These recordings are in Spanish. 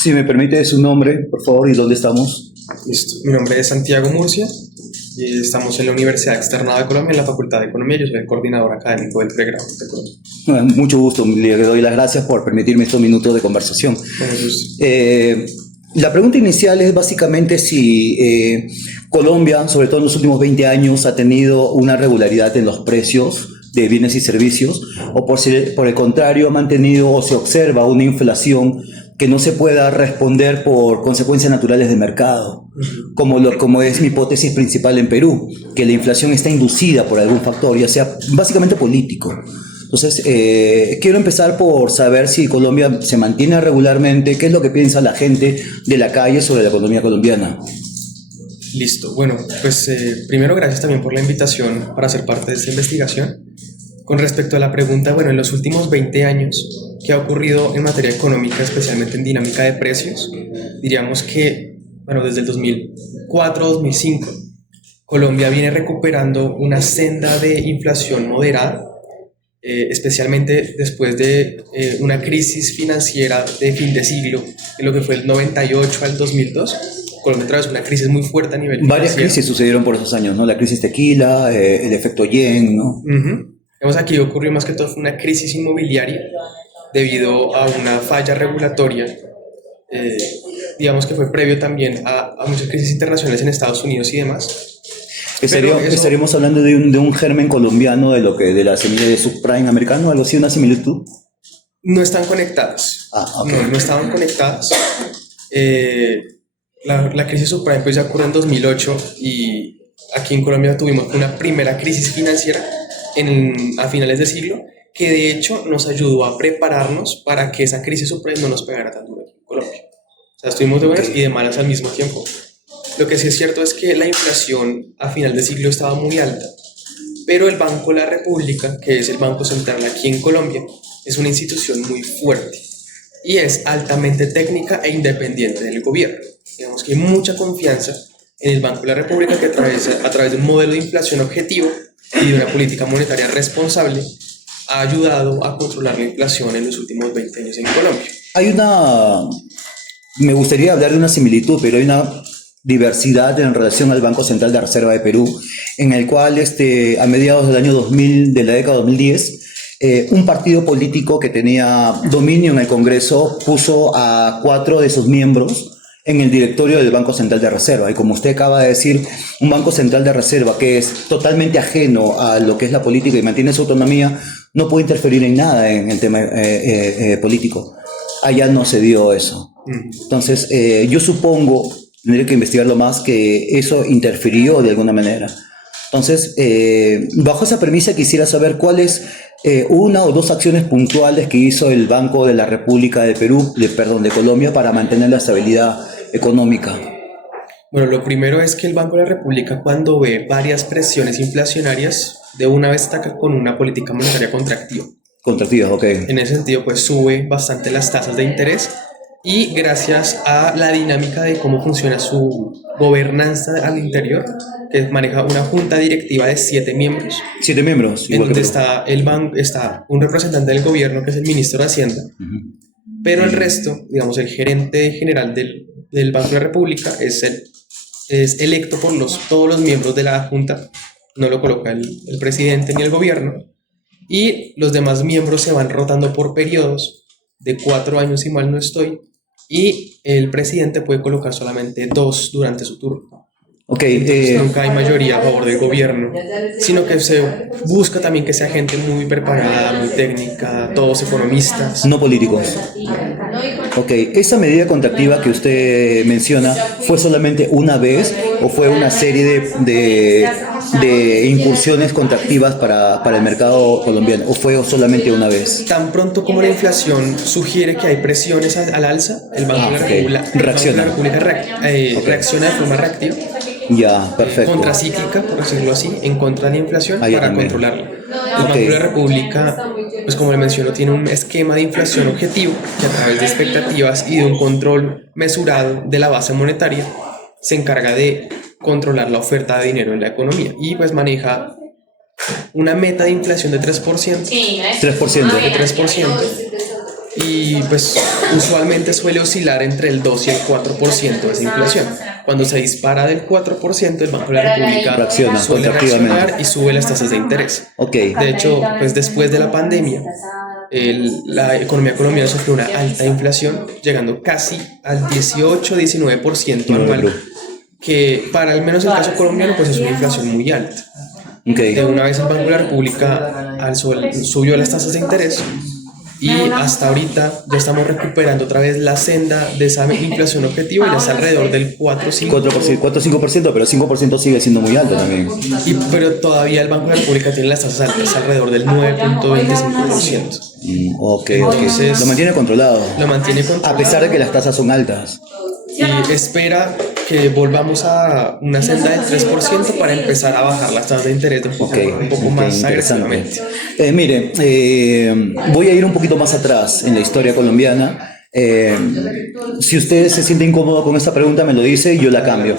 Si me permite su nombre, por favor, y dónde estamos. Listo. Mi nombre es Santiago Murcia y estamos en la Universidad Externada de Colombia, en la Facultad de Economía. Yo soy el coordinador académico del pregrado de Economía. Bueno, mucho gusto, le doy las gracias por permitirme estos minutos de conversación. La pregunta inicial es básicamente si Colombia, sobre todo en los últimos 20 años, ha tenido una regularidad en los precios de bienes y servicios, o por el contrario ha mantenido o se observa una inflación que no se pueda responder por consecuencias naturales de mercado, como es mi hipótesis principal en Perú, que la inflación está inducida por algún factor, ya sea básicamente político. Entonces, quiero empezar por saber si Colombia se mantiene regularmente, qué es lo que piensa la gente de la calle sobre la economía colombiana. Listo. Bueno, pues primero gracias también por la invitación para ser parte de esta investigación. Con respecto a la pregunta, bueno, en los últimos 20 años, ¿qué ha ocurrido en materia económica, especialmente en dinámica de precios? Diríamos que, bueno, desde el 2004-2005, Colombia viene recuperando una senda de inflación moderada, especialmente después de una crisis financiera de fin de siglo, en lo que fue el 98 al 2002. Colombia atravesó una crisis muy fuerte a nivel Varias financiero. crisis sucedieron por esos años, ¿no? La crisis tequila, el efecto yen, ¿no? Vemos aquí ocurrió más que todo una crisis inmobiliaria debido a una falla regulatoria, digamos que fue previo también a muchas crisis internacionales en Estados Unidos y demás. ¿Estaríamos hablando de un germen colombiano de la semilla de subprime americano, algo así, una similitud? No están conectadas. Okay. No estaban conectadas. La crisis subprime pues ya ocurrió en 2008 y aquí en Colombia tuvimos una primera crisis financiera a finales de siglo, que de hecho nos ayudó a prepararnos para que esa crisis subprime no nos pegara tan duro aquí en Colombia. O sea, estuvimos de buenas y de malas al mismo tiempo. Lo que sí es cierto es que la inflación a final de siglo estaba muy alta, pero el Banco de la República, que es el Banco Central aquí en Colombia, es una institución muy fuerte y es altamente técnica e independiente del gobierno. Digamos que hay mucha confianza en el Banco de la República, que a través de un modelo de inflación objetivo y de una política monetaria responsable ha ayudado a controlar la inflación en los últimos 20 años en Colombia. Me gustaría hablar de una similitud, pero hay una diversidad en relación al Banco Central de Reserva de Perú, en el cual a mediados del año 2000, de la década 2010, un partido político que tenía dominio en el Congreso puso a 4 de sus miembros en el directorio del Banco Central de Reserva. Y como usted acaba de decir, un Banco Central de Reserva que es totalmente ajeno a lo que es la política y mantiene su autonomía, no puede interferir en nada en el tema político. Allá no se dio eso. Entonces, yo supongo, tendré que investigarlo más, que eso interfirió de alguna manera. Entonces, bajo esa premisa quisiera saber cuáles una o dos acciones puntuales que hizo el Banco de la República de Colombia, para mantener la estabilidad económica. Bueno, lo primero es que el Banco de la República, cuando ve varias presiones inflacionarias, de una vez ataca con una política monetaria contractiva. Contractivas, ok. En ese sentido, pues sube bastante las tasas de interés y gracias a la dinámica de cómo funciona su gobernanza al interior, que maneja una junta directiva de 7 miembros. 7 miembros. En donde está un representante del gobierno, que es el ministro de Hacienda, pero el resto, digamos, el gerente general del Banco de la República es electo por todos los miembros de la junta, no lo coloca el presidente ni el gobierno, y los demás miembros se van rotando por periodos de 4 años, si mal no estoy, y el presidente puede colocar solamente 2 durante su turno. Entonces, nunca hay mayoría a favor del gobierno, sino que se busca también que sea gente muy preparada, muy técnica, todos economistas. No políticos. Ok, ¿esa medida contractiva que usted menciona fue solamente una vez o fue una serie de incursiones contractivas para el mercado colombiano, o fue solamente una vez? Tan pronto como la inflación sugiere que hay presiones al alza, el Banco de la República reacciona de forma reactiva. Ya, perfecto. Contracíclica, por decirlo así, en contra de la inflación para controlarla. El Banco de la República, pues como le menciono, tiene un esquema de inflación objetivo que a través de expectativas y de un control mesurado de la base monetaria se encarga de controlar la oferta de dinero en la economía y pues maneja una meta de inflación de 3%. 3%. De 3%. Y pues usualmente suele oscilar entre el 2 y el 4% de esa inflación. Cuando se dispara del 4%, el Banco de la República Reacciona suele contractivamente. reaccionar y sube las tasas de interés. Ok, De hecho, pues después de la pandemia, la economía colombiana sufrió una alta inflación, llegando casi al 18-19% no, anual, Perú. que para al menos el caso colombiano pues es una inflación muy alta. De Ok. una vez el Banco de la República subió las tasas de interés y hasta ahorita ya estamos recuperando otra vez la senda de esa inflación objetivo y ya está alrededor del 4,5%. 4-5%, pero 5% sigue siendo muy alto también. Pero todavía el Banco de la República tiene las tasas altas, alrededor del 9,25%. Ok, ok. Entonces, Lo mantiene controlado. Lo mantiene controlado. A pesar de que las tasas son altas. Y espera que volvamos a una senda del 3% para empezar a bajar las tasas de interés un poco, más agresivamente. Mire, voy a ir un poquito más atrás en la historia colombiana. Si usted se siente incómodo con esta pregunta, me lo dice y yo la cambio.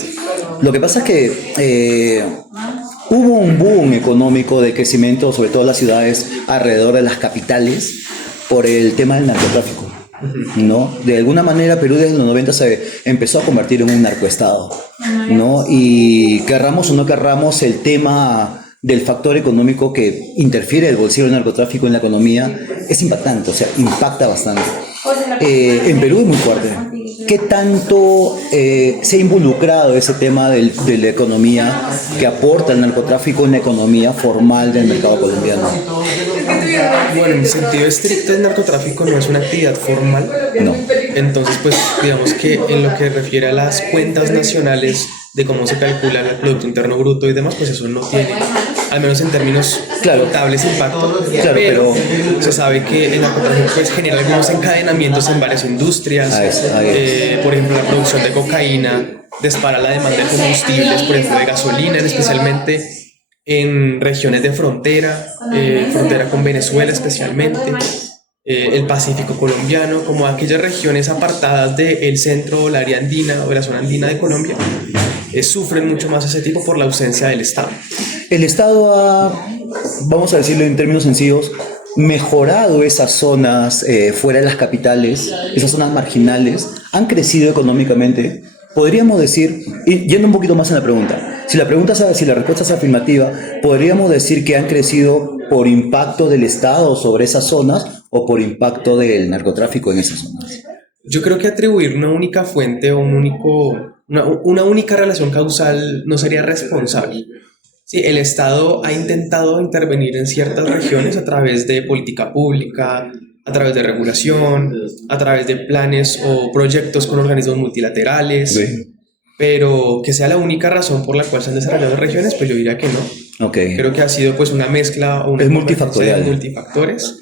Lo que pasa es que hubo un boom económico de crecimiento, sobre todo en las ciudades alrededor de las capitales, por el tema del narcotráfico. ¿No? De alguna manera Perú desde los 90 se empezó a convertir en un narcoestado, ¿no? Y querramos o no querramos, el tema del factor económico que interfiere el bolsillo del narcotráfico en la economía es impactante, o sea, impacta bastante. En Perú es muy fuerte. ¿Qué tanto se ha involucrado ese tema de la economía que aporta el narcotráfico en la economía formal del mercado colombiano? Bueno, en sentido estricto, el narcotráfico no es una actividad formal. No. Entonces, pues digamos que en lo que refiere a las cuentas nacionales de cómo se calcula el Producto Interno Bruto y demás, pues eso no tiene, al menos en términos contables, impacto. Claro, pero se sabe que el narcotráfico pues genera algunos encadenamientos en varias industrias. Por ejemplo, la producción de cocaína dispara la demanda de combustibles, por ejemplo, de gasolina, especialmente en regiones de frontera, frontera con Venezuela especialmente, el Pacífico colombiano, como aquellas regiones apartadas del centro o el área andina o la zona andina de Colombia, sufren mucho más ese tipo por la ausencia del Estado. El Estado ha, vamos a decirlo en términos sencillos, mejorado esas zonas fuera de las capitales, esas zonas marginales, han crecido económicamente. Podríamos decir, y yendo un poquito más en la pregunta, si la respuesta es afirmativa, podríamos decir que han crecido por impacto del Estado sobre esas zonas o por impacto del narcotráfico en esas zonas. Yo creo que atribuir una única fuente o una única relación causal no sería responsable. Sí, el Estado ha intentado intervenir en ciertas regiones a través de política pública, a través de regulación, a través de planes o proyectos con organismos multilaterales, sí. Pero que sea la única razón por la cual se han desarrollado regiones, pues yo diría que no. Okay. Creo que ha sido pues una mezcla o una multifactorial. De multifactores,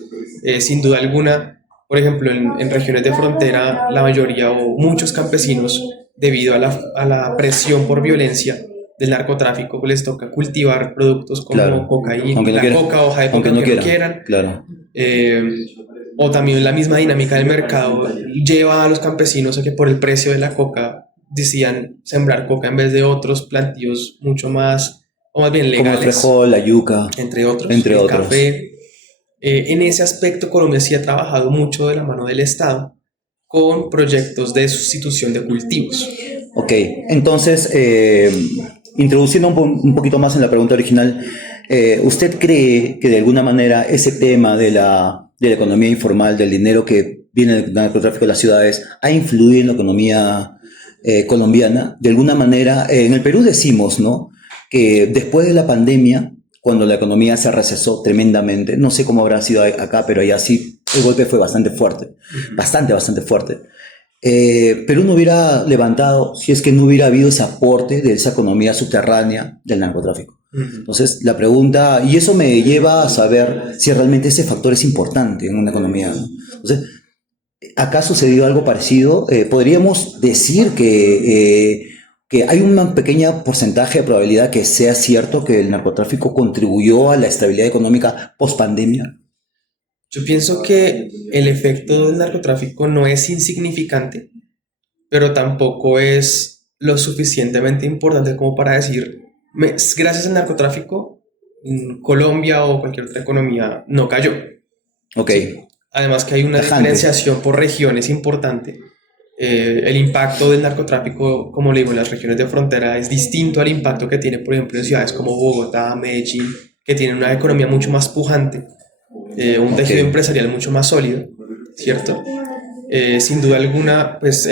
sin duda alguna. Por ejemplo, en regiones de frontera, la mayoría o muchos campesinos, debido a la presión por violencia del narcotráfico, pues les toca cultivar productos como cocaína, coca, hoja de coca, aunque no quieran. Claro. O también la misma dinámica del mercado lleva a los campesinos a que por el precio de la coca decían sembrar coca en vez de otros plantíos mucho más, o más bien legales. Como el frijol, la yuca. Entre otros. Café. En ese aspecto Colombia sí ha trabajado mucho de la mano del Estado con proyectos de sustitución de cultivos. Ok, entonces, introduciendo un poquito más en la pregunta original, ¿usted cree que de alguna manera ese tema de la economía informal, del dinero que viene del narcotráfico de las ciudades, ha influido en la economía colombiana? De alguna manera, en el Perú decimos, ¿no?, que después de la pandemia, cuando la economía se recesó tremendamente, no sé cómo habrá sido acá, pero allá sí, el golpe fue bastante fuerte, bastante fuerte. Perú no hubiera levantado si es que no hubiera habido ese aporte de esa economía subterránea del narcotráfico. Entonces, la pregunta, y eso me lleva a saber si realmente ese factor es importante en una economía, ¿no? Entonces, ¿acá ha sucedido algo parecido? ¿Podríamos decir que hay un pequeño porcentaje de probabilidad que sea cierto que el narcotráfico contribuyó a la estabilidad económica post-pandemia? Yo pienso que el efecto del narcotráfico no es insignificante, pero tampoco es lo suficientemente importante como para decir, gracias al narcotráfico, Colombia o cualquier otra economía no cayó. Ok. Sí. Además que hay una tajante. diferenciación por regiones importante. El impacto del narcotráfico, como le digo, en las regiones de frontera es distinto al impacto que tiene, por ejemplo, en ciudades como Bogotá, Medellín, que tienen una economía mucho más pujante, un tejido Ok. empresarial mucho más sólido, ¿cierto? Sin duda alguna, pues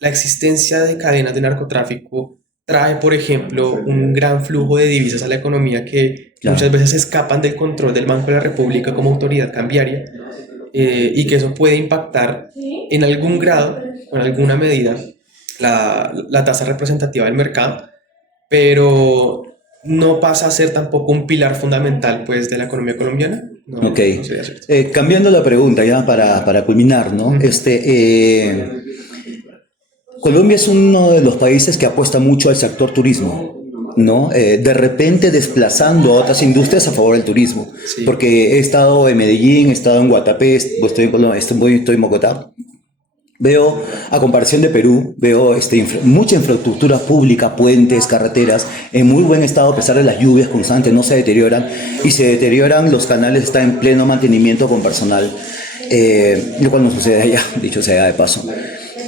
la existencia de cadenas de narcotráfico trae, por ejemplo, un gran flujo de divisas a la economía que muchas Claro. veces escapan del control del Banco de la República como autoridad cambiaria, y que eso puede impactar en algún grado o en alguna medida la tasa representativa del mercado, pero no pasa a ser tampoco un pilar fundamental pues, de la economía colombiana. Ok. No sería cierto. Cambiando la pregunta ya para culminar, ¿no? Ujú. Colombia es uno de los países que apuesta mucho al sector turismo, ¿no? De repente desplazando a otras industrias a favor del turismo. Sí, Porque he estado en Medellín, he estado en Guatapé, estoy en Colombia, estoy en Bogotá. Veo, a comparación de Perú, veo mucha infraestructura pública, puentes, carreteras, en muy buen estado a pesar de las lluvias constantes, no se deterioran. Y se deterioran, los canales están en pleno mantenimiento con personal, lo cual no sucede allá, dicho sea de paso.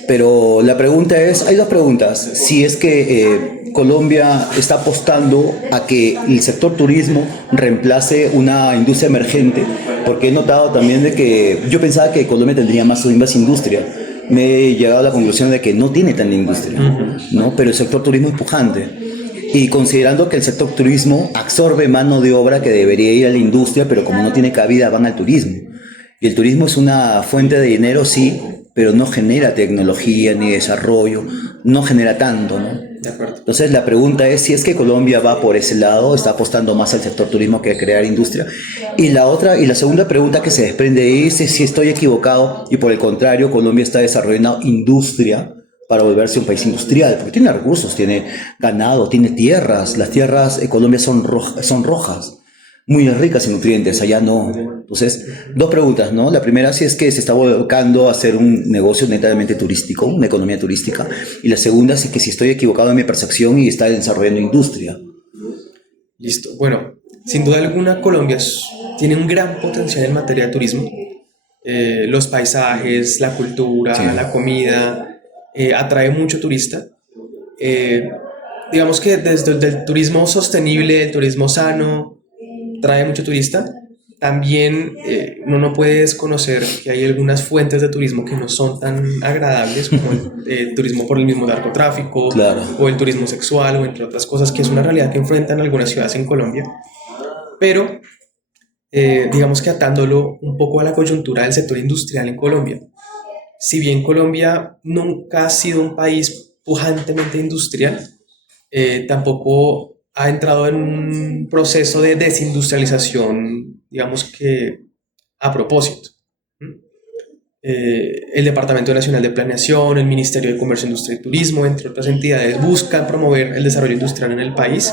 Pero la pregunta es, hay dos preguntas. Si es que Colombia está apostando a que el sector turismo reemplace una industria emergente, porque he notado también de que yo pensaba que Colombia tendría más industria. Me he llegado a la conclusión de que no tiene tanta industria, ¿no? Pero el sector turismo es pujante. Y considerando que el sector turismo absorbe mano de obra que debería ir a la industria, pero como no tiene cabida, van al turismo. Y el turismo es una fuente de dinero, sí, pero no genera tecnología ni desarrollo, no genera tanto, ¿no? de acuerdo. Entonces la pregunta es si es que Colombia va por ese lado, está apostando más al sector turismo que a crear industria. Y la otra, y la segunda pregunta que se desprende de ahí es si estoy equivocado y por el contrario Colombia está desarrollando industria para volverse un país industrial, porque tiene recursos, tiene ganado, tiene tierras, las tierras en Colombia son rojas, muy ricas en nutrientes, allá no. Entonces, dos preguntas, ¿no? La primera, si es que se está volcando a hacer un negocio netamente turístico, una economía turística, y la segunda, si que si estoy equivocado en mi percepción y está desarrollando industria. Listo. Bueno, sin duda alguna Colombia tiene un gran potencial en materia de turismo. Los paisajes, la Sí. cultura, la comida, atrae mucho turista. Eh, digamos que desde el turismo sostenible, el turismo sano, trae mucho turista. También uno no puede desconocer que hay algunas fuentes de turismo que no son tan agradables, como el turismo por el mismo narcotráfico Claro. o el turismo sexual, o entre otras cosas, que es una realidad que enfrentan algunas ciudades en Colombia. Pero digamos que atándolo un poco a la coyuntura del sector industrial en Colombia. Si bien Colombia nunca ha sido un país pujantemente industrial, tampoco ha entrado en un proceso de desindustrialización, digamos que a propósito. El Departamento Nacional de Planeación, el Ministerio de Comercio, Industria y Turismo, entre otras entidades, buscan promover el desarrollo industrial en el país,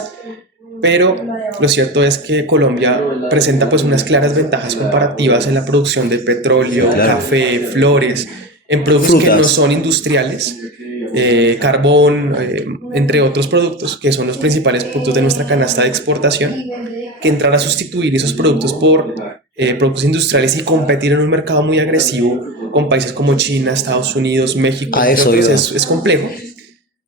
pero lo cierto es que Colombia presenta pues unas claras ventajas comparativas en la producción de Sí, petróleo, claro. café, flores, en productos que no Frutas. son industriales, carbón, entre otros productos que son los principales productos de nuestra canasta de exportación, que entrar a sustituir esos productos por productos industriales y competir en un mercado muy agresivo con países como China, Estados Unidos, México, A entre eso otros, iba. es complejo.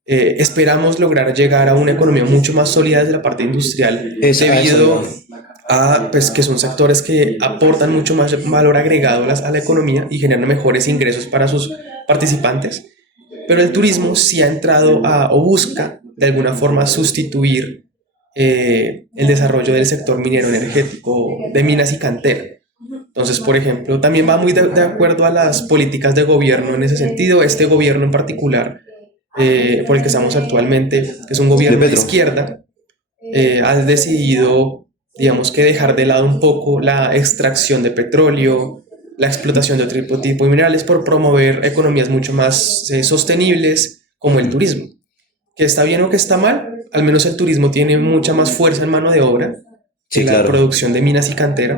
Esperamos lograr llegar a una economía mucho más sólida desde la parte industrial A eso iba. debido a pues, que son sectores que aportan mucho más valor agregado a la economía y generan mejores ingresos para sus participantes. Pero el turismo sí ha entrado o busca de alguna forma sustituir el desarrollo del sector minero energético, de minas y cantera. Entonces, por ejemplo, también va muy de acuerdo a las políticas de gobierno en ese sentido. Este gobierno en particular, por el que estamos actualmente, que es un De gobierno de Petro. izquierda, ha decidido, digamos que dejar de lado un poco la extracción de petróleo, la explotación de otro tipo de minerales por promover economías mucho más sostenibles como el turismo. Que está bien o que está mal, al menos el turismo tiene mucha más fuerza en mano de obra que Sí, la claro. producción de minas y cantera.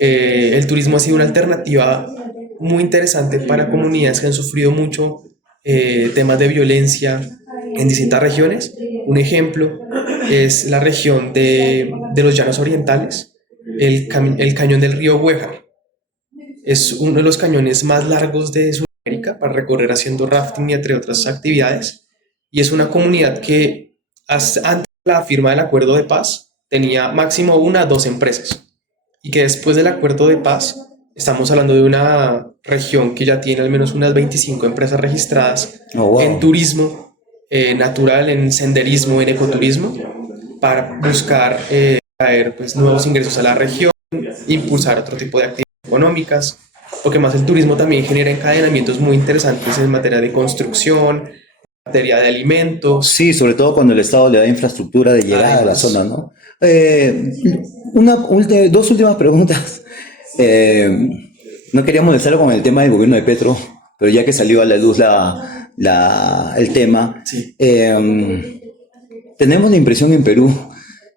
El turismo ha sido una alternativa muy interesante para comunidades que han sufrido mucho temas de violencia en distintas regiones. Un ejemplo es la región de los Llanos Orientales, el cañón del río Güejar. es uno de los cañones más largos de Sudamérica para recorrer haciendo rafting y entre otras actividades. Y es una comunidad que antes de la firma del acuerdo de paz tenía máximo 1 o 2 empresas. Y que después del acuerdo de paz estamos hablando de una región que ya tiene al menos unas 25 empresas registradas en turismo natural, en senderismo, en ecoturismo, para buscar traer pues, nuevos ingresos a la región, impulsar otro tipo de actividades económicas, porque más el turismo también genera encadenamientos muy interesantes en materia de construcción, en materia de alimentos. Sí, sobre todo cuando el Estado le da infraestructura de llegada a la zona, ¿no? Dos últimas preguntas. No quería molestar con el tema del gobierno de Petro, pero ya que salió a la luz el tema, Sí. tenemos la impresión en Perú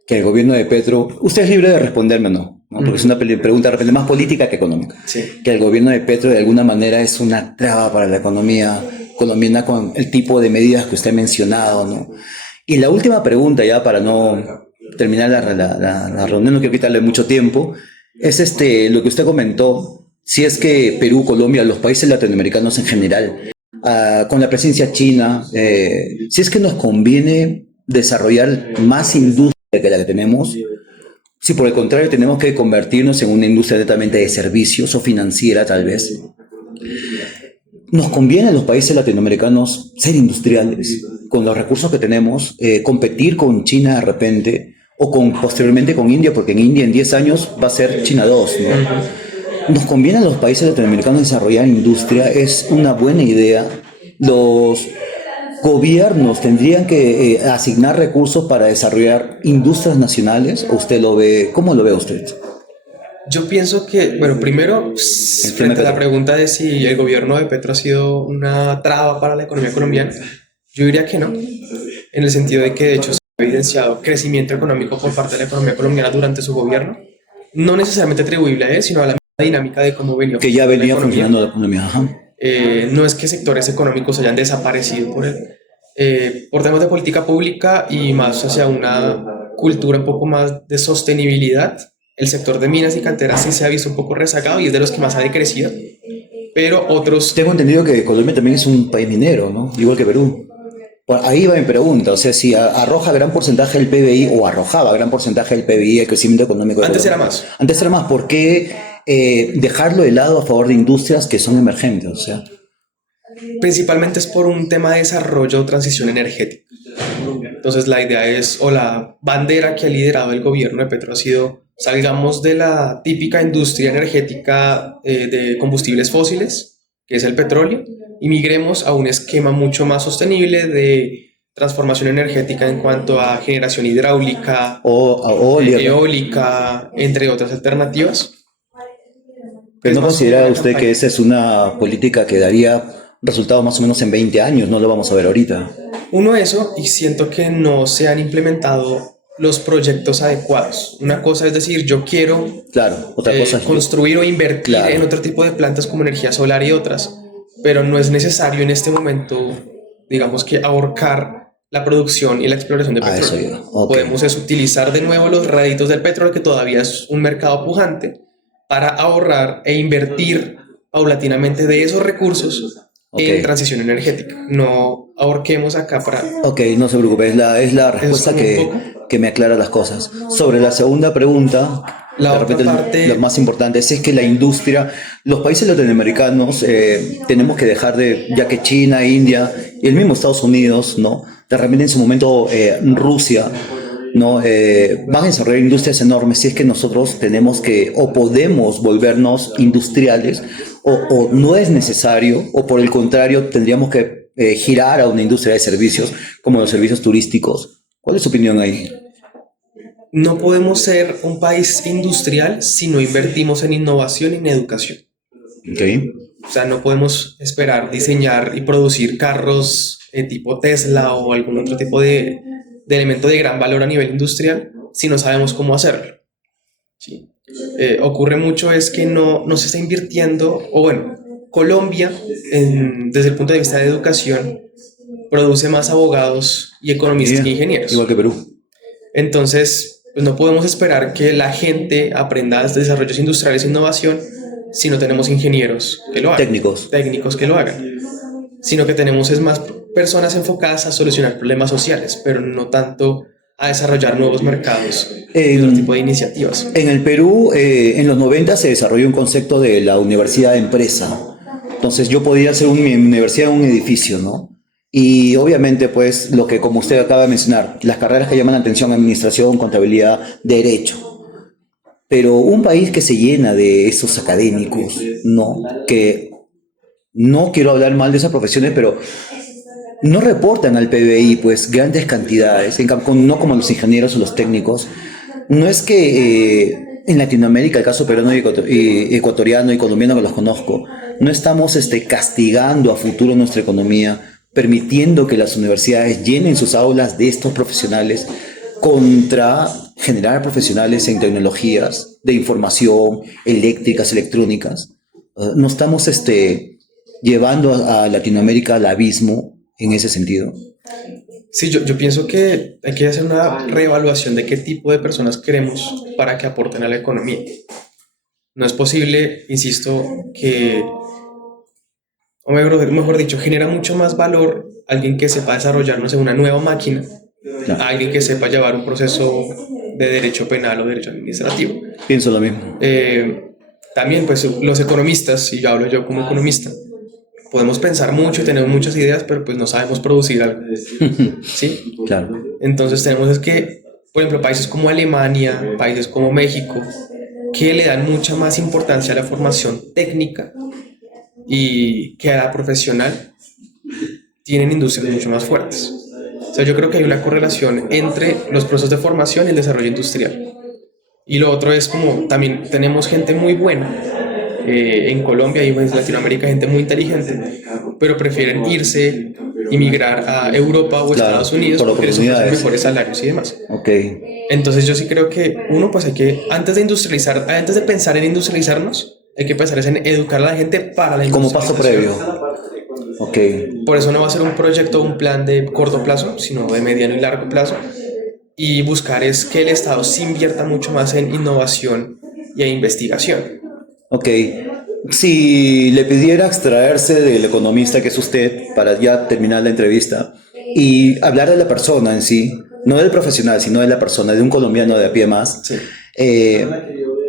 que el gobierno de Petro, usted es libre de responderme o no, ¿no? Porque es una pregunta de repente más política que económica, Sí. que el gobierno de Petro de alguna manera es una traba para la economía colombiana con el tipo de medidas que usted ha mencionado, ¿no? Y la última pregunta, ya para no terminar la reunión, no quiero quitarle mucho tiempo, es lo que usted comentó, si es que Perú, Colombia, los países latinoamericanos en general, con la presencia china, si es que nos conviene desarrollar más industria que la que tenemos, si por el contrario tenemos que convertirnos en una industria netamente de servicios o financiera tal vez. ¿Nos conviene a los países latinoamericanos ser industriales con los recursos que tenemos, competir con China de repente o posteriormente con India, porque en India en 10 años va a ser China 2, ¿no? ¿Nos conviene a los países latinoamericanos desarrollar industria? ¿Es una buena idea? ¿Los gobiernos tendrían que asignar recursos para desarrollar industrias nacionales? ¿O usted lo ve? ¿Cómo lo ve usted? Yo pienso que, bueno, primero, frente a la pregunta de si el gobierno de Petro ha sido una traba para la economía colombiana, yo diría que no, en el sentido de que de hecho se ha evidenciado crecimiento económico por parte de la economía colombiana durante su gobierno, no necesariamente atribuible a él, sino a la misma dinámica de cómo venía que ya venía funcionando la economía. Ajá. No es que sectores económicos hayan desaparecido por él, por temas de política pública y más hacia una cultura un poco más de sostenibilidad. El sector de minas y canteras sí se ha visto un poco rezagado y es de los que más ha decrecido, pero otros... Tengo entendido que Colombia también es un país minero, ¿no? Igual que Perú. Bueno, ahí va mi pregunta, o sea, si arroja gran porcentaje del PBI o arrojaba gran porcentaje del PBI el crecimiento económico de Antes Colombia. era más. Antes era más, ¿por qué dejarlo de lado a favor de industrias que son emergentes? O sea, principalmente es por un tema de desarrollo o transición energética. Entonces la idea es, o la bandera que ha liderado el gobierno de Petro ha sido, salgamos de la típica industria energética de combustibles fósiles, que es el petróleo, y migremos a un esquema mucho más sostenible de transformación energética en cuanto a generación hidráulica, eólica, entre otras alternativas. ¿Pero no considera usted que esa es una política que daría resultados más o menos en 20 años? No lo vamos a ver ahorita. Uno, eso, y siento que no se han implementado los proyectos adecuados. Una cosa es decir, yo quiero otra cosa es construir o invertir en otro tipo de plantas como energía solar y otras, pero no es necesario en este momento, digamos que ahorcar la producción y la exploración de petróleo. Podemos utilizar de nuevo los réditos del petróleo, que todavía es un mercado pujante, para ahorrar e invertir paulatinamente de esos recursos en transición energética. No ahorquemos acá para... Ok, no se preocupe, es la respuesta que me aclara las cosas. Sobre la segunda pregunta, la otra parte... lo más importante es que la industria, los países latinoamericanos tenemos que dejar de, ya que China, India y el mismo Estados Unidos, ¿no? De repente en su momento Rusia, ¿no? Van a desarrollar industrias enormes si es que nosotros tenemos que o podemos volvernos industriales o no es necesario o por el contrario tendríamos que girar a una industria de servicios como los servicios turísticos. ¿Cuál es su opinión ahí? No podemos ser un país industrial si no invertimos en innovación y en educación. Okay. O sea, no podemos esperar diseñar y producir carros tipo Tesla o algún otro tipo de elemento de gran valor a nivel industrial si no sabemos cómo hacerlo. ¿Sí? Ocurre mucho es que no se está invirtiendo, o bueno, Colombia, desde el punto de vista de educación, produce más abogados y economistas que ingenieros. Igual que Perú. Entonces, pues no podemos esperar que la gente aprenda desarrollos industriales e innovación si no tenemos ingenieros que lo hagan, técnicos que lo hagan, sino que tenemos es más personas enfocadas a solucionar problemas sociales, pero no tanto a desarrollar nuevos mercados y otro tipo de iniciativas. En el Perú, en los 90 se desarrolló un concepto de la universidad de empresa. Entonces yo podía hacer mi universidad en un edificio, ¿no? Y obviamente, pues, lo que como usted acaba de mencionar, las carreras que llaman la atención, administración, contabilidad, derecho. Pero un país que se llena de esos académicos, ¿no? Que no quiero hablar mal de esas profesiones, pero no reportan al PBI, pues, grandes cantidades, no como los ingenieros o los técnicos. No es que en Latinoamérica, el caso peruano y ecuatoriano y colombiano que los conozco, no estamos castigando a futuro nuestra economía, permitiendo que las universidades llenen sus aulas de estos profesionales contra generar profesionales en tecnologías de información, eléctricas, electrónicas. No estamos llevando a Latinoamérica al abismo en ese sentido. Sí, yo pienso que hay que hacer una reevaluación de qué tipo de personas queremos para que aporten a la economía. No es posible, insisto, o mejor dicho, genera mucho más valor alguien que sepa desarrollarnos en una nueva máquina, a alguien que sepa llevar un proceso de derecho penal o derecho administrativo. Pienso lo mismo. También, pues, los economistas, y yo hablo yo como economista, podemos pensar mucho y tener muchas ideas, pero pues no sabemos producir algo. ¿Sí? Claro. Entonces tenemos que, por ejemplo, países como Alemania, países como México, que le dan mucha más importancia a la formación técnica y que a la profesional, tienen industrias mucho más fuertes. O sea, yo creo que hay una correlación entre los procesos de formación y el desarrollo industrial. Y lo otro es como también tenemos gente muy buena en Colombia y en Latinoamérica, gente muy inteligente, pero prefieren irse, emigrar a Europa o Estados Unidos porque les ofrecen mejores salarios y demás. Okay. Entonces yo sí creo que uno, pues hay que, antes de pensar en industrializarnos, hay que pensar en educar a la gente para la industrialización. Como paso previo. Okay. Por eso no va a ser un proyecto o un plan de corto plazo, sino de mediano y largo plazo. Y buscar es que el Estado se invierta mucho más en innovación y en investigación. Ok. Si le pidiera extraerse del economista que es usted para ya terminar la entrevista y hablar de la persona en sí, no del profesional, sino de la persona, de un colombiano de a pie más, sí.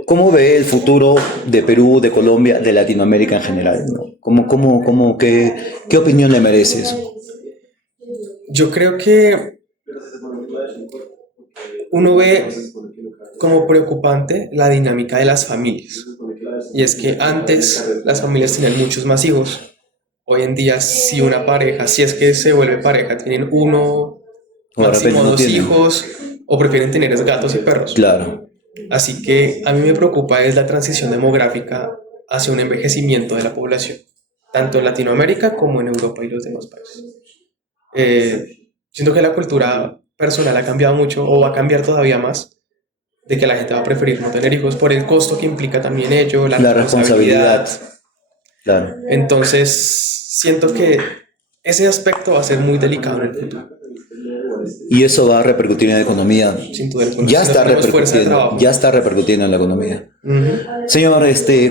¿Cómo ve el futuro de Perú, de Colombia, de Latinoamérica en general, ¿no? ¿Qué opinión le merece eso? Yo creo que uno ve como preocupante la dinámica de las familias. Y es que antes las familias tenían muchos más hijos. Hoy en día, si una pareja, si es que se vuelve pareja, tienen uno, máximo dos hijos, o prefieren tener gatos y perros. Claro. Así que a mí me preocupa es la transición demográfica hacia un envejecimiento de la población, tanto en Latinoamérica como en Europa y los demás países. Siento que la cultura personal ha cambiado mucho o va a cambiar todavía más, de que la gente va a preferir no tener hijos por el costo que implica también ello, la responsabilidad. Claro. Entonces siento que ese aspecto va a ser muy delicado en el futuro. Y eso va a repercutir en la economía. Sin duda, ya está repercutiendo en la economía. Uh-huh. Señor,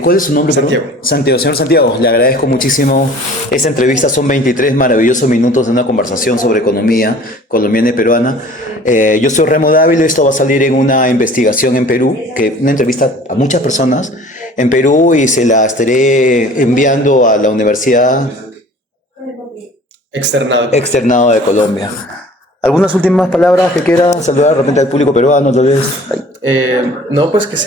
¿cuál es su nombre? Santiago. Señor Santiago, le agradezco muchísimo esta entrevista. Son 23 maravillosos minutos de una conversación sobre economía colombiana y peruana. Yo soy Remo Dávila. Esto va a salir en una investigación en Perú, una entrevista a muchas personas en Perú, y se la estaré enviando a la Universidad Externado de Colombia. ¿Algunas últimas palabras que quiera saludar de repente al público peruano, tal vez? No, pues que